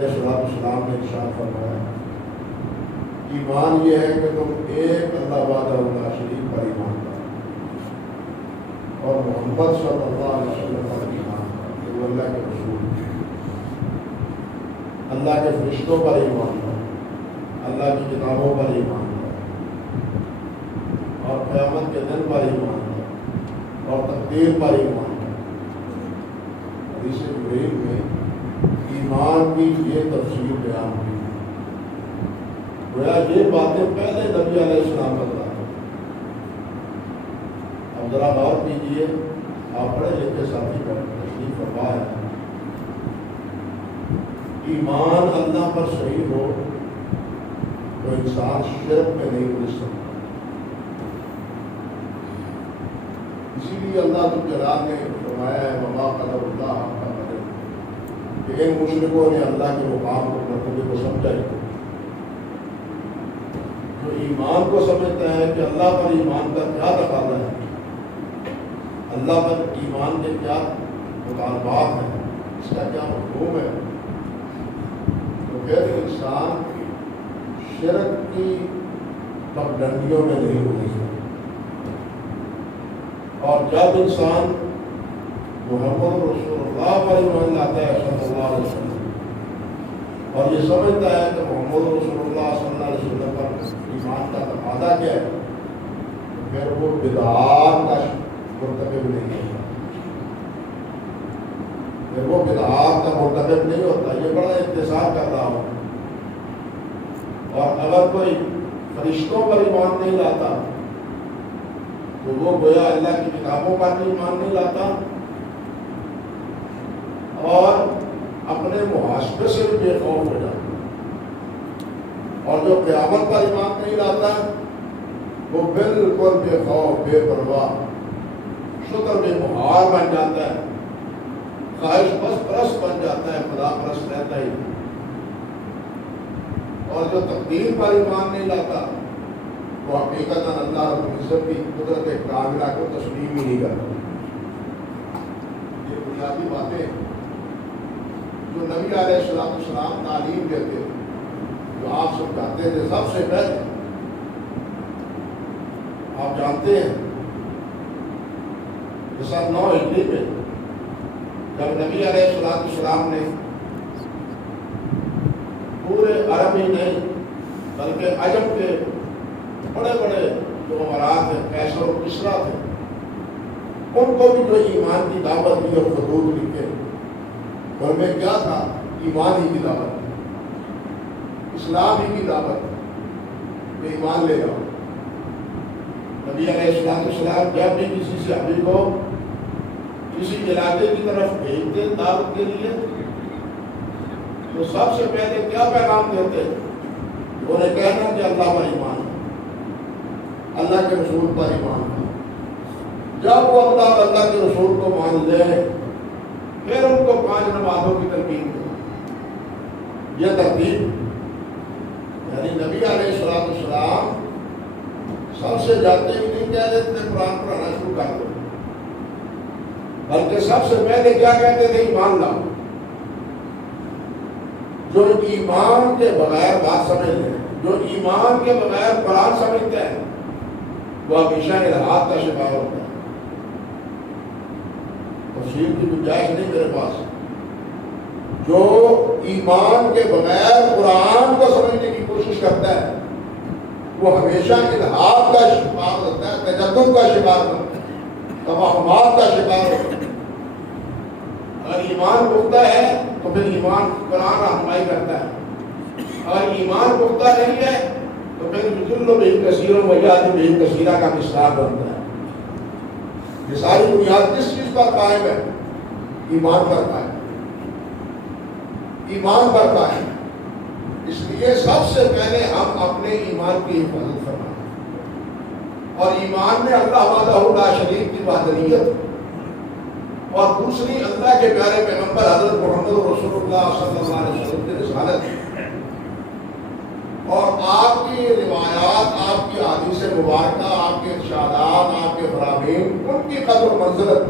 السلام نے ارشاد فرمایا ایمان یہ ہے کہ تم ایک اللہ وحدہ لا شریک پر ایمان لاؤ اور محمد صلی اللہ علیہ وسلم پر ایمان لاؤ کہ وہ اللہ کے رسول ہیں، اللہ کے فرشتوں پر ایمان لاؤ، اللہ کی کتابوں پر ایمان لاؤ اور قیامت کے دن پر ایمان لاؤ اور تقدیر پر ایمان لاؤ۔ حدیث جبریل میں ایمان کی یہ تفصیل بیان ہوئی، گویا یہ باتیں پہلے نبی علیہ السلام بتاتے۔ اب ذرا غور کیجیے، آپ پڑھے لکھے ساتھی پر تشریف فرما ہے، ایمان اللہ پر صحیح ہو تو انسان شرک میں نہیں گھس سکتا۔ اسی لیے اللہ جلال نے فرمایا ہے وما قدر اللہ حق قدرہ، کہ ان مشرکوں نے اللہ کے مقام کو مرتبے کو سمجھا ہی۔ جو ایمان کو سمجھتا ہے کہ اللہ پر ایمان کا کیا تقاضا ہے، اللہ پر ایمان کے کیا مطالبات ہیں، اس کا کیا مفہوم ہے، تو پھر انسان شرک کی پگڈنڈیوں میں نہیں ہو سکتا۔ اور جب انسان محمد رسول اللہ پر ایمان لاتا ہے صلی اللہ علیہ وسلم اور یہ سمجھتا ہے کہ محمد رسول اللہ صلی اللہ علیہ وسلم پر ایمان کا تقاضا کیا ہے، تو پھر وہ بدعات کا مرتکب نہیں ہوتا، پھر وہ بدعات کا مرتکب نہیں ہوتا۔ یہ بڑا اختصار کر رہا ہوں۔ اور اگر کوئی فرشتوں پر ایمان نہیں لاتا تو وہ گویا اللہ کی کتابوں پر بھی ایمان نہیں لاتا اور اپنے محاسبے سے بھی بے خوف ہو جاتا۔ اور جو قیامت پر ایمان نہیں لاتا وہ بالکل بے خوف بے پرواہ شکر بے مہار بن جاتا ہے، خواہش بس پرست بن جاتا ہے، خدا پرست رہتا ہی۔ اور جو تقدیر پر ایمان نہیں لاتا وہ حقیقت اللہ رب العزت کی قدرت کاملہ کو تسلیم ہی نہیں کرتا۔ یہ بنیادی باتیں جو نبی علیہ السلام تعلیم دیتے تھے، جو آپ سمجھاتے تھے، سب سے پہلے آپ جانتے ہیں کہ 9 ہجری میں جب نبی علیہ السلام نے پورے عرب ہی نہیں بلکہ عجم کے بڑے بڑے جو امراء تھے، قیصر و کسریٰ تھے، ان کو بھی جو ایمان کی دعوت دی اور خطوط لکھے، اور میں کیا تھا، ایمان ہی کی دعوت، اسلام ہی کی دعوت کہ ایمان لے جاؤ۔ نبی علیہ السلام جب بھی کسی صحابی کو کسی علاقے کی طرف بھیجتے دعوت کے لیے تو سب سے پہلے کیا پیغام دیتے، انہیں کہنا کہ اللہ پر ایمان، اللہ کے رسول پر ایمان۔ جب وہ اللہ کے رسول کو مان لے پھر ان کو 5 نمازوں کی ترکیب دے۔ یہ ترتیب یعنی نبی علیہ السلام سب سے جاتے ہی نہیں کہہ دیتے قرآن پڑھنا شروع کر دو، بلکہ سب سے پہلے کیا کہتے تھے، ایمان لاؤ۔ جو ایمان کے بغیر بات سمجھ لیں، جو ایمان کے بغیر قرآن سمجھتا ہے وہ ہمیشہ الحاد کا شکار ہوتا ہے۔ تفصیل کی گنجائش نہیں میرے پاس۔ جو ایمان کے بغیر قرآن کو سمجھنے کی کوشش کرتا ہے وہ ہمیشہ الحاد کا شکار ہوتا ہے، تجدد کا شکار ہوتا ہے، توہمات کا شکار ہوتا ہے۔ اگر ایمان پختہ ہے تو پھر ایمان قرآن رہنمائی کرتا ہے، اگر ایمان پختہ نہیں ہے تو پھر ذل بہ کثیر و یاد بہ کثیرہ کا مصداق بنتا ہے۔ یہ ساری بنیاد کس چیز پر قائم ہے، ایمان پر قائم، ایمان پر قائم۔ اس لیے سب سے پہلے ہم اپنے ایمان کی حفاظت فرمائیں، اور ایمان میں اللہ وحدہ لا شریک کی وحدانیت، اور دوسری اللہ کے پیارے پیغمبر حضرت محمد رسول اللہ صلی اللہ علیہ وسلم کی رسالت، اور آپ کی روایات، آپ کی احادیث مبارکہ، آپ کے ارشادات، آپ کے فرامین، ان کی قدر و منزلت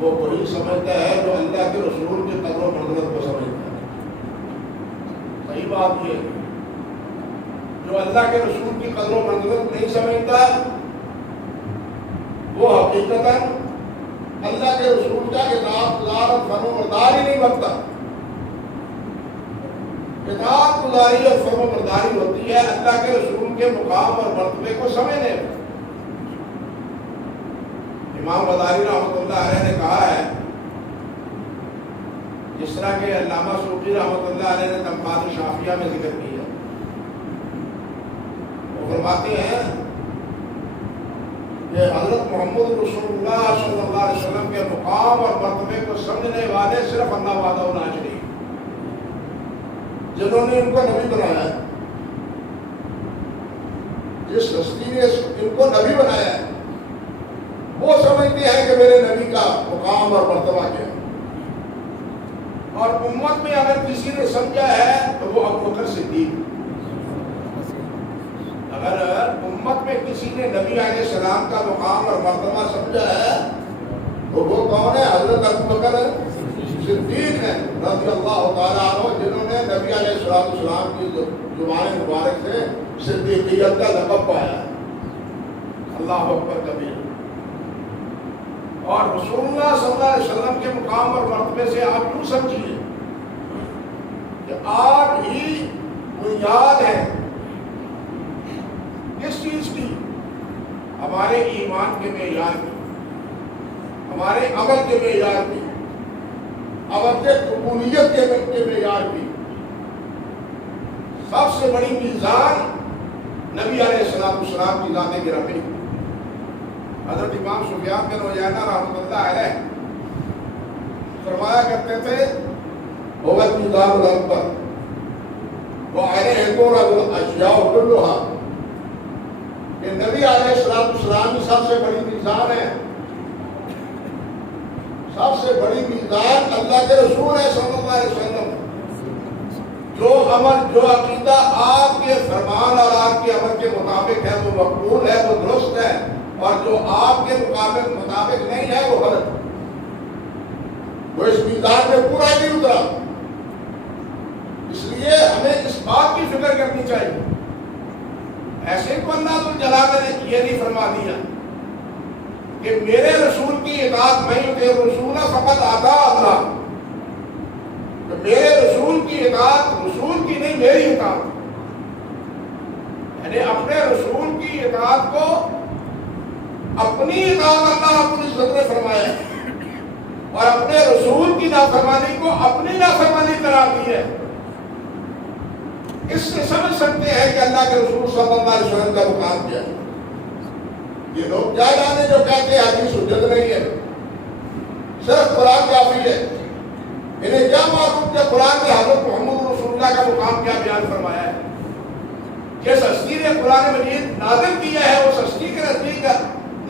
وہ وہی سمجھتا ہے جو اللہ کے رسول کی قدر و منزلت کو سمجھتا ہے۔ پہلی بات یہ جو اللہ کے رسول کی قدر و منزلت نہیں سمجھتا وہ حقیقتاً اللہ کے رسول کا اطاعت گزار اور فرم بردار ہی نہیں بنتا. اطاعت گزاری اور فرم برداری ہوتی ہے اللہ کے رسول کے مقام اور مرتبے کو سمجھنے میں. امام غزالی رحمۃ اللہ علیہ نے کہا ہے، جس طرح کہ علامہ صوفی رحمۃ اللہ علیہ نے تمہید شافیہ میں ذکر کیا، وہ فرماتے ہیں کہ حضرت محمد رسول اللہ صلی اللہ علیہ وسلم کے مقام اور مرتبے کو سمجھنے والے صرف اللہ وحدہ لا شریک، جنہوں نے ان کو نبی بنایا ہے، جس ہستی نے ان کو نبی بنایا ہے، وہ سمجھتے ہیں کہ میرے نبی کا مقام اور مرتبہ کیا ہے. اور امت میں اگر کسی نے سمجھا ہے تو وہ ابو بکر صدیق. اگر امت میں کسی نے نبی علیہ السلام کا مقام اور مرتبہ سمجھا ہے تو وہ کون ہے؟ حضرت ابو بکر صدیق ہیں رضی اللہ تعالیٰ عنہ، جنہوں نے نبی علیہ السلام کی زبان مبارک سے صدیقیت کا لقب پایا ہے. اللہ اکبر کبیر. اور رسول اللہ صلی اللہ علیہ وسلم کے مقام اور مرتبے سے آپ یوں سمجھیے کہ آپ ہی بنیاد ہے کس چیز کی؟ ہمارے ایمان کے معیار کی، ہمارے عمل کے معیار کی، عمل کے قبولیت کے معیار کی. سب سے بڑی میزان نبی علیہ السلام کی ذات گرامی. حضرت امام سفیان بن عیینہ رحمۃ اللہ علیہ فرمایا کرتے تھے ہوت میزان الاکبر وعلیہ تورد الاشیاء کلھا، کہ نبی علیہ السلام کی سب سے بڑی میزان ہے، سب سے بڑی میزان اللہ کے رسول ہے صلی اللہ علیہ وسلم. جو عمل جو عقیدہ آپ کے فرمان اور آپ کے عمل کے مطابق ہے وہ مقبول ہے، وہ درست ہے، اور جو آپ کے مطابق نہیں ہے وہ غلط ہے. وہ اس میزان میں پورا نہیں اترا. اس لیے ہمیں اس بات کی فکر کرنی چاہیے. ایسے کو اللہ جلال نے یہ نہیں فرما دیا کہ میرے رسول کی اطاعت میں یطیع الرسول فقط اطاع اللہ، کہ میرے رسول کی اطاعت رسول کی نہیں میری اطاعت. یعنی اپنے رسول کی اطاعت کو اپنی اطاعت اللہ رب العزت نے فرمایا ہے، اور اپنے رسول کی نافرمانی کو اپنی نافرمانی قرار دی ہے. اس سے سمجھ سکتے ہیں کہ اللہ کے رسول صلی اللہ علیہ وسلم کا مقام کیا ہے. یہ لوگ کیا جانے جو کہتے ہیں حدیث حجت نہیں ہے، صرف قرآن کافی ہے. انہیں کیا معلوم کہ قرآن میں حضرت محمد رسول اللہ کا مقام کیا بیان فرمایا ہے. جس ہستی نے قرآن مجید نازل کیا ہے اس ہستی کے نزدیک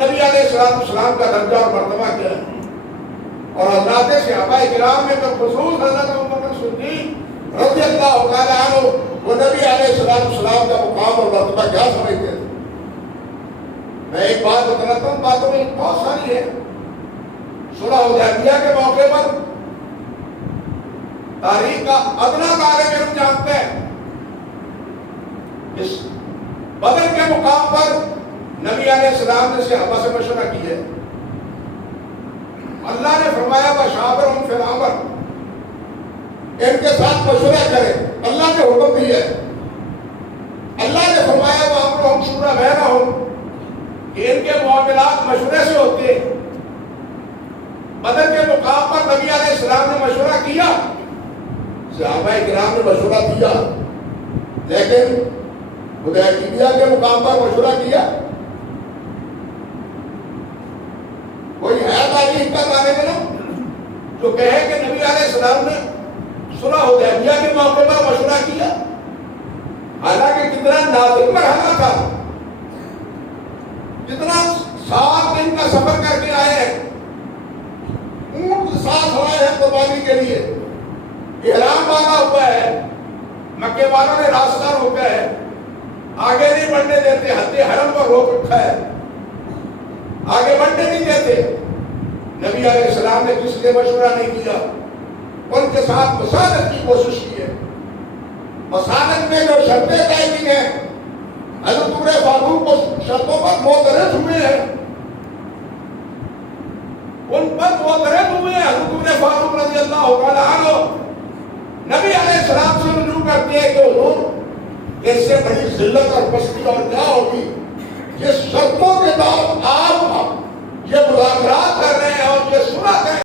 نبی علیہ السلام کا درجہ اور مرتبہ کیا ہے. اور حضرات صحابہ کرام میں بالخصوص حضرت ابو بکر صدیق رضی اللہ تعالیٰ عنہ وہ نبی علیہ السلام کا مقام اور مرتبہ کیا سمجھتے تھے. میں ایک بات بتاتا ہوں، باتوں میں بہت ساری ہے. صلح حدیبیہ کے موقع پر تاریخ کا ادنا طالب علم جانتے ہیں اس بدر کے مقام پر نبی علیہ السلام نے صحابہ سے مشورہ کی ہے. اللہ نے فرمایا وشاورہم فی الامر، ان کے ساتھ مشورہ کرے. اللہ نے حکم دیا ہے. اللہ نے فرمایا وامرہم شورا بینہم، کہ ان کے معاملات مشورے سے ہوتے ہیں. بدر کے مقام پر نبی علیہ السلام نے مشورہ کیا، صحابہ کرام نے مشورہ دیا، لیکن حدیبیہ کے مقام پر مشورہ کیا. کوئی ہے تاریخ کا طالب علم جو کہے کہ نبی علیہ السلام نے صلح حدیبیہ کے موقع پر مشورہ کیا؟ حالانکہ کتنا نازک مرحلہ تھا، کتنا 7 دن کا سفر کر کے آئے ہیں، اونٹ ساتھ ہوئے ہیں قربانی کے لیے، احرام باندھا ہوا ہے، مکے والوں نے راستہ روکا ہے، آگے نہیں بڑھنے دیتے، حد حرم پر روک رکھا ہے، آگے بڑھنے نہیں دیتے. نبی علیہ السلام نے کس لیے مشورہ نہیں کیا؟ ان کے ساتھ مساعدت کی کوشش کی ہے. مسالک میں جو شرطیں طے کی ہیں حضرت عمر فاروق کو شرطوں پر معترض ہوئے ہیں، ان پر معترض ہوئے ہیں حضرت عمر فاروق رضی اللہ تعالیٰ عنہ، نبی علیہ السلام سے رجوع کرتے ہیں کہ حضور اس سے بڑی ذلت اور پستی اور کیا ہوگی جس شرطوں کے بعد